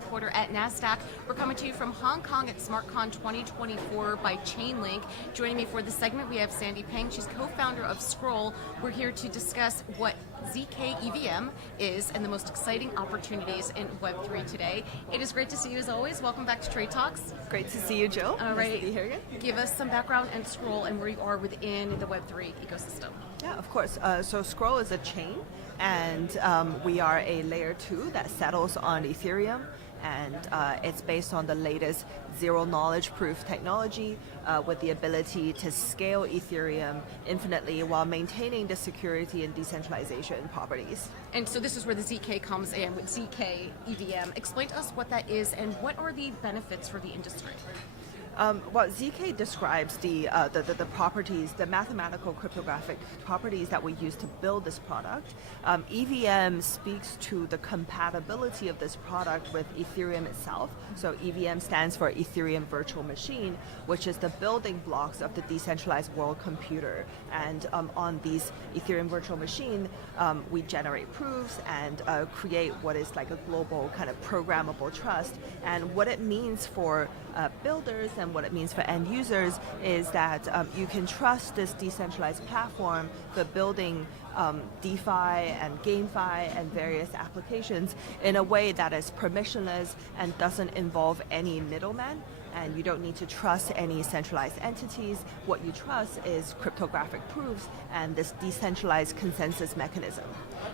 Quarter at Nasdaq. We're coming to you from Hong Kong at SmartCon 2024 by Chainlink. Joining me for this segment, we have Sandy Peng. She's co-founder of Scroll. We're here to discuss what zkEVM is and the most exciting opportunities in Web3 today. It is great to see you as always. Welcome back to Trade Talks. Great to see you, Jill. All right. Nice to be here again. Give us some background on Scroll and where you are within the Web3 ecosystem. Yeah, of course. So Scroll is a chain, and we are a layer 2 that settles on Ethereum. And it's based on the latest zero-knowledge proof technology with the ability to scale Ethereum infinitely while maintaining the security and decentralization properties. And so this is where the ZK comes in with zkEVM. Explain to us what that is and what are the benefits for the industry? Well, zk describes the properties, the mathematical cryptographic properties that we use to build this product. EVM speaks to the compatibility of this product with Ethereum itself. So EVM stands for Ethereum Virtual Machine, which is the building blocks of the decentralized world computer. And on these Ethereum Virtual Machine, we generate proofs and create what is like a global kind of programmable trust. And what it means for builders and what it means for end users is that you can trust this decentralized platform for building DeFi and GameFi and various applications in a way that is permissionless and doesn't involve any middleman. And you don't need to trust any centralized entities. What you trust is cryptographic proofs and this decentralized consensus mechanism.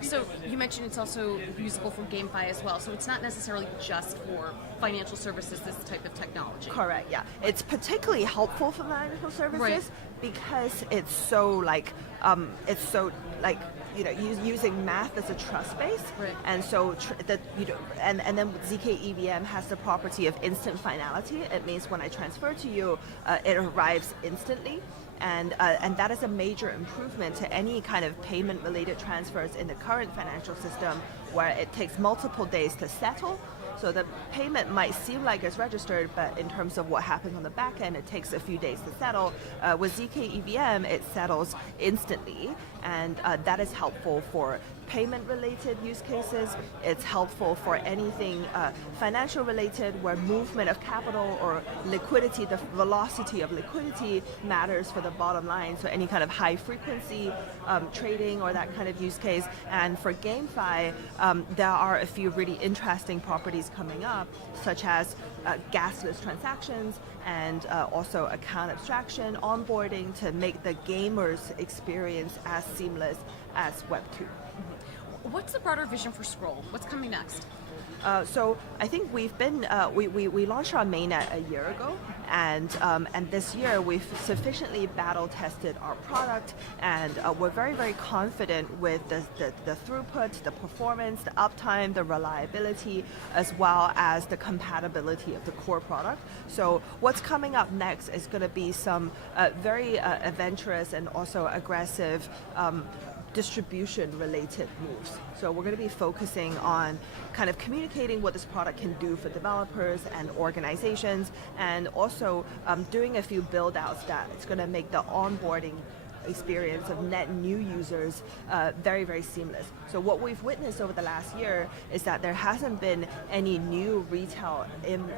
So you mentioned it's also usable for GameFi as well. So it's not necessarily just for financial services, this type of technology. Correct, yeah. It's particularly helpful for financial services, right, because it's so using math as a trust base, right, and so and then zkEVM has the property of instant finality. It means when I transfer to you, it arrives instantly. And that is a major improvement to any kind of payment-related transfers in the current financial system, where it takes multiple days to settle. So the payment might seem like it's registered, but in terms of what happens on the back end, it takes a few days to settle. With zkEVM, it settles instantly, and that is helpful for payment-related use cases. It's helpful for anything financial-related, where movement of capital or liquidity, the velocity of liquidity matters for the bottom line. So any kind of high-frequency trading or that kind of use case. And for GameFi, there are a few really interesting properties coming up, such as gasless transactions and also account abstraction, onboarding to make the gamer's experience as seamless as Web2. What's the broader vision for Scroll? What's coming next? So I think we've been we launched our mainnet a year ago, and this year we've sufficiently battle tested our product, and we're very confident with the throughput, the performance, the uptime, the reliability, as well as the compatibility of the core product. So what's coming up next is going to be some very adventurous and also aggressive distribution-related moves. So we're going to be focusing on kind of communicating what this product can do for developers and organizations, and also doing a few build-outs that it's going to make the onboarding experience of net new users very seamless. So what we've witnessed over the last year is that there hasn't been any new retail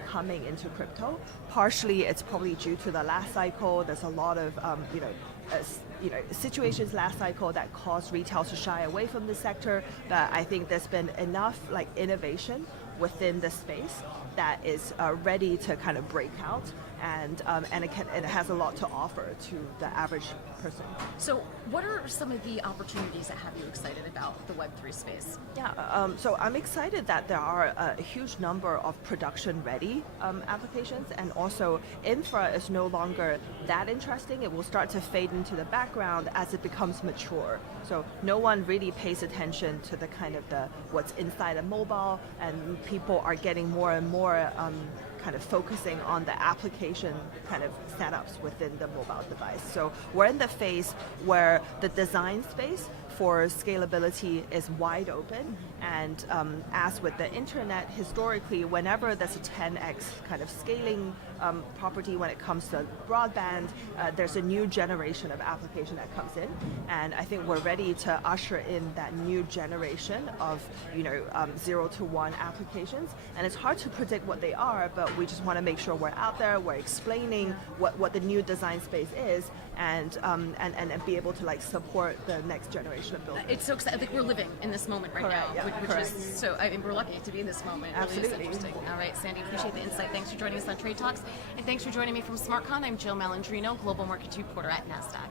coming into crypto. Partially, it's probably due to the last cycle. There's a lot of situations last cycle that caused retail to shy away from the sector. But I think there's been enough innovation within the space that is ready to kind of break out, and it has a lot to offer to the average person. So what are some of the opportunities that have you excited about the Web3 space? Yeah, so I'm excited that there are a huge number of production-ready applications, and also infra is no longer that interesting. It will start to fade into the background as it becomes mature. So no one really pays attention to the kind of what's inside a mobile, and people are getting more and more kind of focusing on the application kind of setups within the mobile device. So we're in the phase where the design space for scalability is wide open, and as with the internet, historically, whenever there's a 10x kind of scaling property when it comes to broadband, there's a new generation of application that comes in, and I think we're ready to usher in that new generation of 0 to 1 applications, and it's hard to predict what they are, but we just want to make sure we're out there, we're explaining what the new design space is, and be able to like support the next generation of builders. It's so exciting. I think we're living in this moment right Correct, now, yeah, which correct. is so. I mean, we're lucky to be in this moment. It really is Absolutely. interesting. All right, Sandy, appreciate the insight. Thanks for joining us on Trade Talks, and thanks for joining me from SmartCon. I'm Jill Malandrino, Global Market Reporter at Nasdaq.